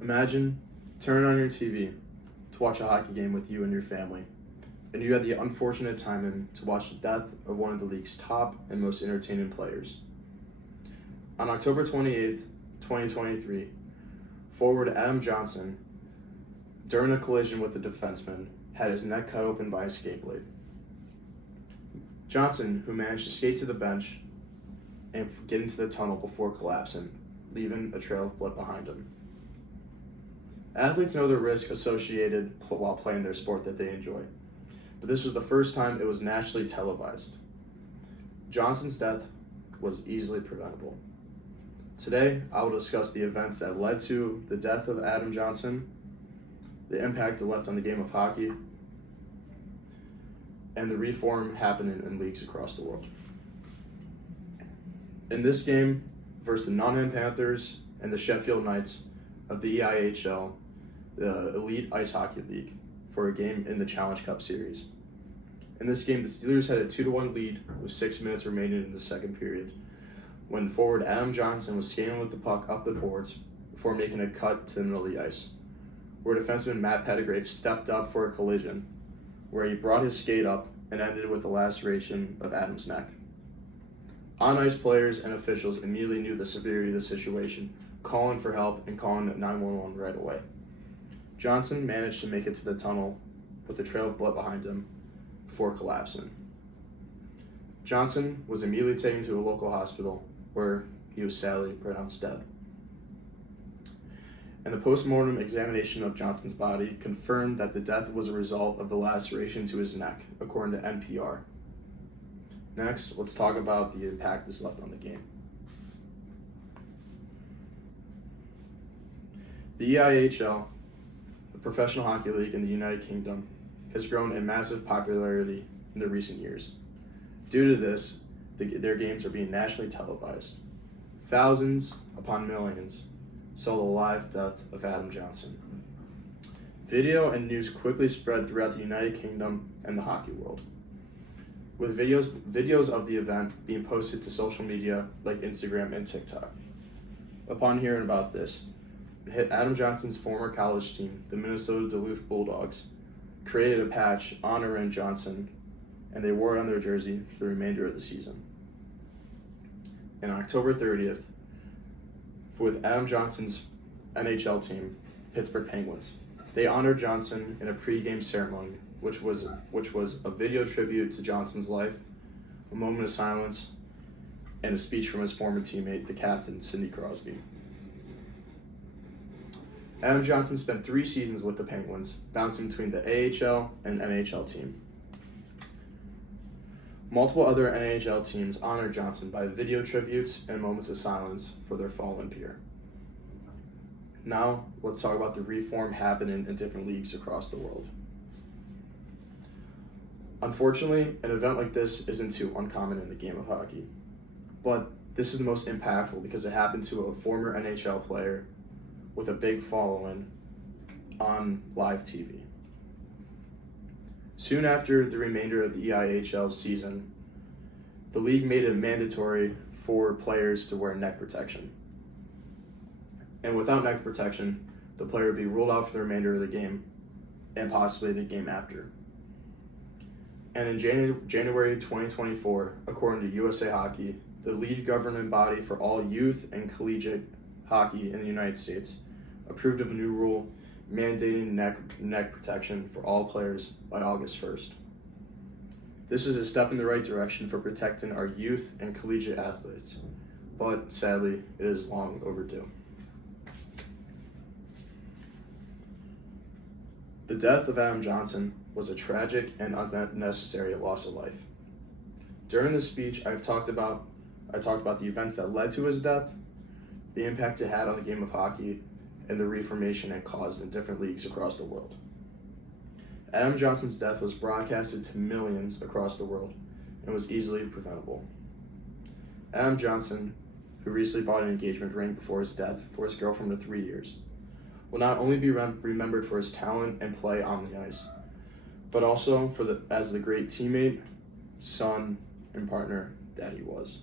Imagine turning on your TV to watch a hockey game with you and your family, and you had the unfortunate timing to watch the death of one of the league's top and most entertaining players. On October 28th, 2023, forward Adam Johnson, during a collision with the defenseman, had his neck cut open by a skate blade. Johnson, who managed to skate to the bench and get into the tunnel before collapsing, leaving a trail of blood behind him. Athletes know the risk associated while playing their sport that they enjoy, but this was the first time it was nationally televised. Johnson's death was easily preventable. Today, I will discuss the events that led to the death of Adam Johnson, the impact it left on the game of hockey, and the reform happening in leagues across the world. In this game versus the Nottingham Panthers and the Sheffield Knights of the EIHL, the Elite Ice Hockey League, for a game in the Challenge Cup Series. In this game, the Steelers had a 2-1 lead with 6 minutes remaining in the second period, when forward Adam Johnson was skating with the puck up the boards before making a cut to the middle of the ice, where defenseman Matt Pettigrave stepped up for a collision, where he brought his skate up and ended with a laceration of Adam's neck. On-ice players and officials immediately knew the severity of the situation, calling for help and calling 911 right away. Johnson managed to make it to the tunnel with a trail of blood behind him before collapsing. Johnson was immediately taken to a local hospital where he was sadly pronounced dead. And the post-mortem examination of Johnson's body confirmed that the death was a result of the laceration to his neck, according to NPR. Next, let's talk about the impact this left on the game. The EIHL, the Professional Hockey League in the United Kingdom, has grown in massive popularity in the recent years. Due to this, their games are being nationally televised. Thousands upon millions saw the live death of Adam Johnson. Video and news quickly spread throughout the United Kingdom and the hockey world, with videos of the event being posted to social media like Instagram and TikTok. Upon hearing about this, Adam Johnson's former college team, the Minnesota Duluth Bulldogs, created a patch honoring Johnson, and they wore it on their jersey for the remainder of the season. And on October 30th, with Adam Johnson's NHL team, Pittsburgh Penguins, they honored Johnson in a pre-game ceremony, which was a video tribute to Johnson's life, a moment of silence, and a speech from his former teammate, the captain, Sidney Crosby. Adam Johnson spent 3 seasons with the Penguins, bouncing between the AHL and NHL team. Multiple other NHL teams honored Johnson by video tributes and moments of silence for their fallen peer. Now, let's talk about the reform happening in different leagues across the world. Unfortunately, an event like this isn't too uncommon in the game of hockey, but this is the most impactful because it happened to a former NHL player with a big following on live TV. Soon after the remainder of the EIHL season, the league made it mandatory for players to wear neck protection. And without neck protection, the player would be ruled out for the remainder of the game and possibly the game after. And in January 2024, according to USA Hockey, the league governing body for all youth and collegiate hockey in the United States, approved of a new rule mandating neck protection for all players by August 1st. This is a step in the right direction for protecting our youth and collegiate athletes, but sadly, it is long overdue. The death of Adam Johnson was a tragic and unnecessary loss of life. During this speech, I talked about the events that led to his death, the impact it had on the game of hockey, and the reformation it caused in different leagues across the world. Adam Johnson's death was broadcasted to millions across the world and was easily preventable. Adam Johnson, who recently bought an engagement ring before his death for his girlfriend of 3 years, will not only be remembered for his talent and play on the ice, but also as the great teammate, son, and partner that he was.